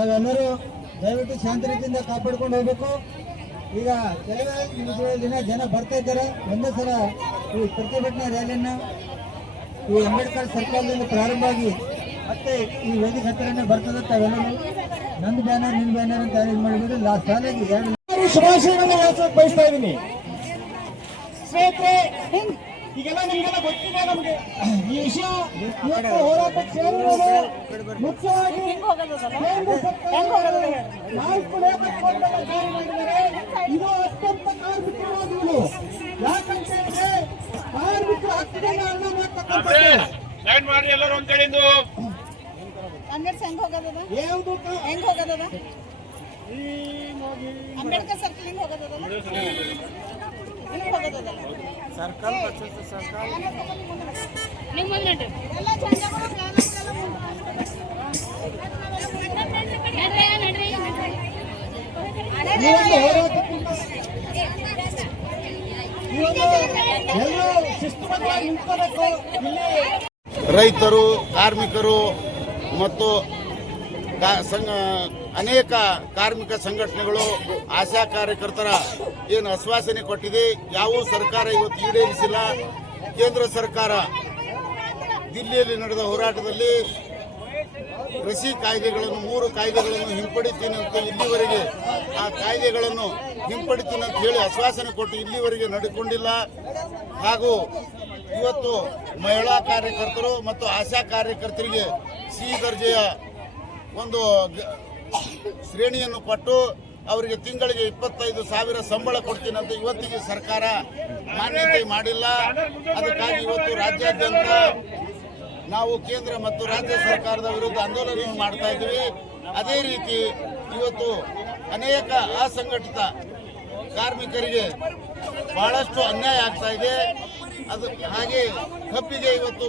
ತಾವೆಲ್ಲರೂ ದಯವಿಟ್ಟು ಶಾಂತ ರೀತಿಯಿಂದ ಕಾಪಾಡ್ಕೊಂಡು ಹೋಗ್ಬೇಕು. ಈಗ ಕೆಲವೇ ನಿಮಿಷಗಳ ಜನ ಬರ್ತಾ ಇದ್ದಾರೆ. ಒಂದೇ ಸಲ ಈ ಪ್ರತಿಭಟನಾ ರ್ಯಾಲಿಯನ್ನ ಈ ಅಂಬೇಡ್ಕರ್ ಸರ್ಕಲ್ನಿಂದ ಪ್ರಾರಂಭ ಆಗಿ ಮತ್ತೆ ಈ ವೇದಿಕೆ ಹತ್ತಿರನೇ ಬರ್ತದೆ. ತಾವೆಲ್ಲರೂ ನಂದು ಬ್ಯಾನರ್ ನಿನ್ ಬ್ಯಾನರ್ ಅಂತ ಅರೇಂಜ್ ಮಾಡಿಬಿಟ್ಟು ಶಾಲೆಗೆ ಶುಭಾಶಯಗಳನ್ನ ಹೇಳ್ಸೋಕೆ ಬಯಸ್ತಾ ಇದ್ದೀನಿ. ಸ್ನೇಹಿತರೆ, ಈಗೆಲ್ಲ ನಿಮಗೆಲ್ಲ ಗೊತ್ತಿದೆ. ನಮಗೆ ಈ ವಿಷಯ ಹೋರಾಟಕ್ಕೆ ಸೇರಿರುವುದು ಮುಖ್ಯವಾಗಿ ಕೇಂದ್ರ ಸರ್ಕಾರ 4 ನೇಮಕಗಳನ್ನು ಜಾರಿ ಮಾಡಿದರೆ ಇದು ಅತ್ಯಂತ ಕಾರ್ಮಿಕವಾಗುವುದು. ಯಾಕಂತ ಹೇಳಿದ್ರೆ ಕಾರ್ಮಿಕರ ಹಕ್ಕುಗಳನ್ನ ಅರ್ಥ ಮಾಡ್ತಕ್ಕಂಥದ್ದು. ಅಂಬೇಡ್ಕರ್ ಸರ್ಕಲ್ ಹೆಂಗ್ ಹೋಗೋದದ ಸರ್ಕಲ್ ರೈತರು, ಕಾರ್ಮಿಕರು ಮತ್ತು ಅನೇಕ ಕಾರ್ಮಿಕ ಸಂಘಟನೆಗಳು, ಆಶಾ ಕಾರ್ಯಕರ್ತರ ಏನು ಆಶ್ವಾಸನೆ ಕೊಟ್ಟಿದೆ, ಯಾವ ಸರ್ಕಾರ ಇವತ್ತು ಈಡೇರಿಸಿಲ್ಲ. ಕೇಂದ್ರ ಸರ್ಕಾರ ದಿಲ್ಲಿಯಲ್ಲಿ ನಡೆದ ಹೋರಾಟದಲ್ಲಿ ಕೃಷಿ ಕಾಯ್ದೆಗಳನ್ನು 3 ಕಾಯ್ದೆಗಳನ್ನು ಹಿಂಪಡಿತೀನಿ ಅಂತ ಇಲ್ಲಿವರೆಗೆ ಆ ಕಾಯ್ದೆಗಳನ್ನು ಹಿಂಪಡಿತೀನಿ ಅಂತ ಹೇಳಿ ಆಶ್ವಾಸನೆ ಕೊಟ್ಟು ಇಲ್ಲಿವರೆಗೆ ನಡೆದುಕೊಂಡಿಲ್ಲ. ಹಾಗೂ ಇವತ್ತು ಮಹಿಳಾ ಕಾರ್ಯಕರ್ತರು ಮತ್ತು ಆಶಾ ಕಾರ್ಯಕರ್ತರಿಗೆ ಸಿ ದರ್ಜೆಯ ಒಂದು ಶ್ರೇಣಿಯನ್ನು ಕೊಟ್ಟು ಅವರಿಗೆ ತಿಂಗಳಿಗೆ 25,000 ಸಂಬಳ ಕೊಡ್ತೀನಿ ಅಂತ ಇವತ್ತಿಗೆ ಸರ್ಕಾರ ಮಾನ್ಯತೆ ಮಾಡಿಲ್ಲ. ಅದಕ್ಕಾಗಿ ಇವತ್ತು ರಾಜ್ಯಾದ್ಯಂತ ನಾವು ಕೇಂದ್ರ ಮತ್ತು ರಾಜ್ಯ ಸರ್ಕಾರದ ವಿರುದ್ಧ ಆಂದೋಲನ ಮಾಡ್ತಾ ಇದ್ದೀವಿ. ಅದೇ ರೀತಿ ಇವತ್ತು ಅನೇಕ ಅಸಂಘಟಿತ ಕಾರ್ಮಿಕರಿಗೆ ಬಹಳಷ್ಟು ಅನ್ಯಾಯ ಆಗ್ತಾ ಇದೆ. ಅದು ಹಾಗೆ ಕಬ್ಬಿಗೆ ಇವತ್ತು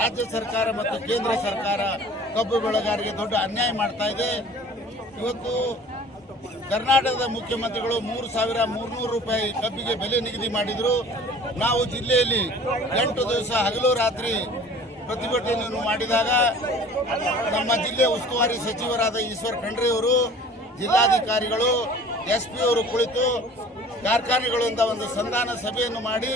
ರಾಜ್ಯ ಸರ್ಕಾರ ಮತ್ತು ಕೇಂದ್ರ ಸರ್ಕಾರ ಕಬ್ಬು ಬೆಳೆಗಾರರಿಗೆ ದೊಡ್ಡ ಅನ್ಯಾಯ ಮಾಡ್ತಾ ಇದೆ. ಇವತ್ತು ಕರ್ನಾಟಕದ ಮುಖ್ಯಮಂತ್ರಿಗಳು 3,300 ರೂಪಾಯಿ ಕಬ್ಬಿಗೆ ಬೆಲೆ ನಿಗದಿ ಮಾಡಿದರು. ನಾವು ಜಿಲ್ಲೆಯಲ್ಲಿ 8 ದಿವಸ ಹಗಲು ರಾತ್ರಿ ಪ್ರತಿಭಟನೆಯನ್ನು ಮಾಡಿದಾಗ ನಮ್ಮ ಜಿಲ್ಲೆಯ ಉಸ್ತುವಾರಿ ಸಚಿವರಾದ ಈಶ್ವರ್ ಖಂಡ್ರೆ ಅವರು, ಜಿಲ್ಲಾಧಿಕಾರಿಗಳು, SP ಅವರು ಕುಳಿತು ಕಾರ್ಖಾನೆಗಳಿಂದ ಒಂದು ಸಂಧಾನ ಸಭೆಯನ್ನು ಮಾಡಿ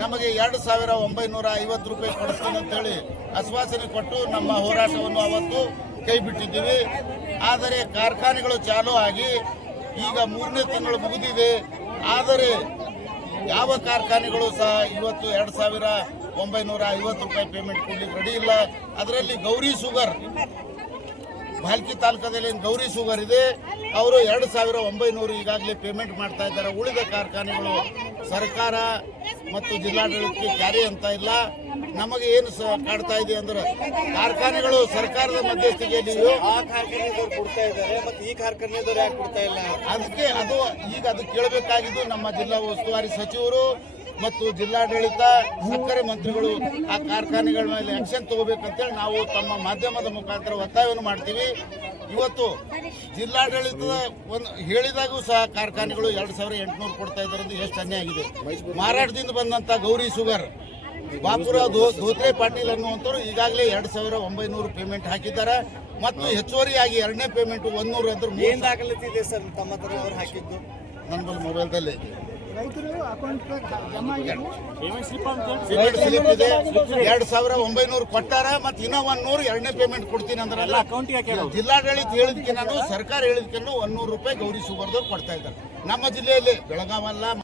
ನಮಗೆ 2,950 ರೂಪಾಯಿ ಕೊಡಿಸ್ತೀನಿ ಅಂತೇಳಿ ಆಶ್ವಾಸನೆ ಕೊಟ್ಟು ನಮ್ಮ ಹೋರಾಟವನ್ನು ಅವತ್ತು ಕೈ ಬಿಟ್ಟಿದ್ದೀವಿ. ಆದರೆ ಕಾರ್ಖಾನೆಗಳು ಚಾಲೂ ಆಗಿ ಈಗ 3ನೇ ತಿಂಗಳು ಮುಗಿದಿದೆ. ಆದರೆ ಯಾವ ಕಾರ್ಖಾನೆಗಳು ಸಹ ಇವತ್ತು 2,950 ರೂಪಾಯಿ ಪೇಮೆಂಟ್ ಕೊಡ್ಲಿಕ್ಕೆ ರೆಡಿ ಇಲ್ಲ. ಅದರಲ್ಲಿ ಗೌರಿ ಶುಗರ್, ಭಾಲ್ಕಿ ತಾಲೂಕದಲ್ಲಿ ಗೌರಿ ಶುಗರ್ ಇದೆ, ಅವರು 2,900 ಈಗಾಗಲೇ ಪೇಮೆಂಟ್ ಮಾಡ್ತಾ ಇದ್ದಾರೆ. ಉಳಿದ ಕಾರ್ಖಾನೆಗಳು ಸರ್ಕಾರ ಮತ್ತು ಜಿಲ್ಲಾಡಳಿತಕ್ಕೆ ಕ್ಯಾರಿ ಅಂತ ಇಲ್ಲ. ನಮಗೆ ಏನು ಕಾಡ್ತಾ ಇದೆ ಅಂದ್ರೆ ಕಾರ್ಖಾನೆಗಳು ಸರ್ಕಾರದ ಮಧ್ಯಸ್ಥಿಕೆಯಲ್ಲಿ ಆ ಕಾರ್ಖಾನೆದವ್ರು ಕೊಡ್ತಾ ಇದ್ದಾರೆ, ಮತ್ತೆ ಈ ಕಾರ್ಖಾನೆದವ್ರು ಯಾಕೆ ಕೊಡ್ತಾ ಇಲ್ಲ? ಅದಕ್ಕೆ ಅದು ಕೇಳಬೇಕಾಗಿದ್ದು ನಮ್ಮ ಜಿಲ್ಲಾ ಉಸ್ತುವಾರಿ ಸಚಿವರು ಮತ್ತು ಜಿಲ್ಲಾಡಳಿತ, ಸಕ್ಕರೆ ಮಂತ್ರಿಗಳು ಆ ಕಾರ್ಖಾನೆಗಳ ಮೇಲೆ ಆಕ್ಷನ್ ತಗೋಬೇಕಂತೇಳಿ ನಾವು ತಮ್ಮ ಮಾಧ್ಯಮದ ಮುಖಾಂತರ ಒತ್ತಾಯವನ್ನು ಮಾಡ್ತೀವಿ. ಇವತ್ತು ಜಿಲ್ಲಾಡಳಿತದ ಹೇಳಿದಾಗೂ ಸಹ ಕಾರ್ಖಾನೆಗಳು 2,800 ಕೊಡ್ತಾ ಇದ್ದಾರೆ ಅಂದ್ರೆ ಎಷ್ಟು ಅನ್ಯಾಯ ಆಗಿದೆ. ಮಾರಾಟದಿಂದ ಬಂದಂತ ಗೌರಿ ಶುಗರ್, ಬಾಪುರಾವ್ ಧೋತ್ರೆ ಪಾಟೀಲ್ ಅನ್ನುವಂಥವ್ರು ಈಗಾಗಲೇ 2,900 ಪೇಮೆಂಟ್ ಹಾಕಿದ್ದಾರೆ. ಮತ್ತು ಹೆಚ್ಚುವರಿಯಾಗಿ 2ನೇ ಪೇಮೆಂಟ್ 100 ಅಂದ್ರೆ ಏನ್ ದಾಖಲಾತಿದೆ ಸರ್ ತಮ್ಮ ಹತ್ರ ಅವ್ರು ಹಾಕಿದ್ದು? ನನ್ನ ಬಳಿ ಮೊಬೈಲ್ದಲ್ಲೇ ಇದೆ. ರೈತರು ಅಕೌಂಟ್ ಜಮಾ ಪೇಮೆಂಟ್ ಸ್ಲಿಪ್ ಇದೆ. 2,900 ಕೊಟ್ಟಾರ. ಮತ್ತೆ ಇನ್ನೂ 100 2ನೇ ಪೇಮೆಂಟ್ ಕೊಡ್ತೀನಿ ಅಂದ್ರಲ್ಲ. ಜಿಲ್ಲಾಡಳಿತ ಹೇಳಿದ್ಕೆ, ನಾನು ಸರ್ಕಾರ ಹೇಳಿದ್ಕೆ 100 ರೂಪಾಯಿ ಗೌರಿ ಶುಗರ್ದವ್ರು ಕೊಡ್ತಾ ಇದ್ದಾರೆ. ನಮ್ಮ ಜಿಲ್ಲೆಯಲ್ಲಿ ಬೆಳಗಾವಲ್ಲ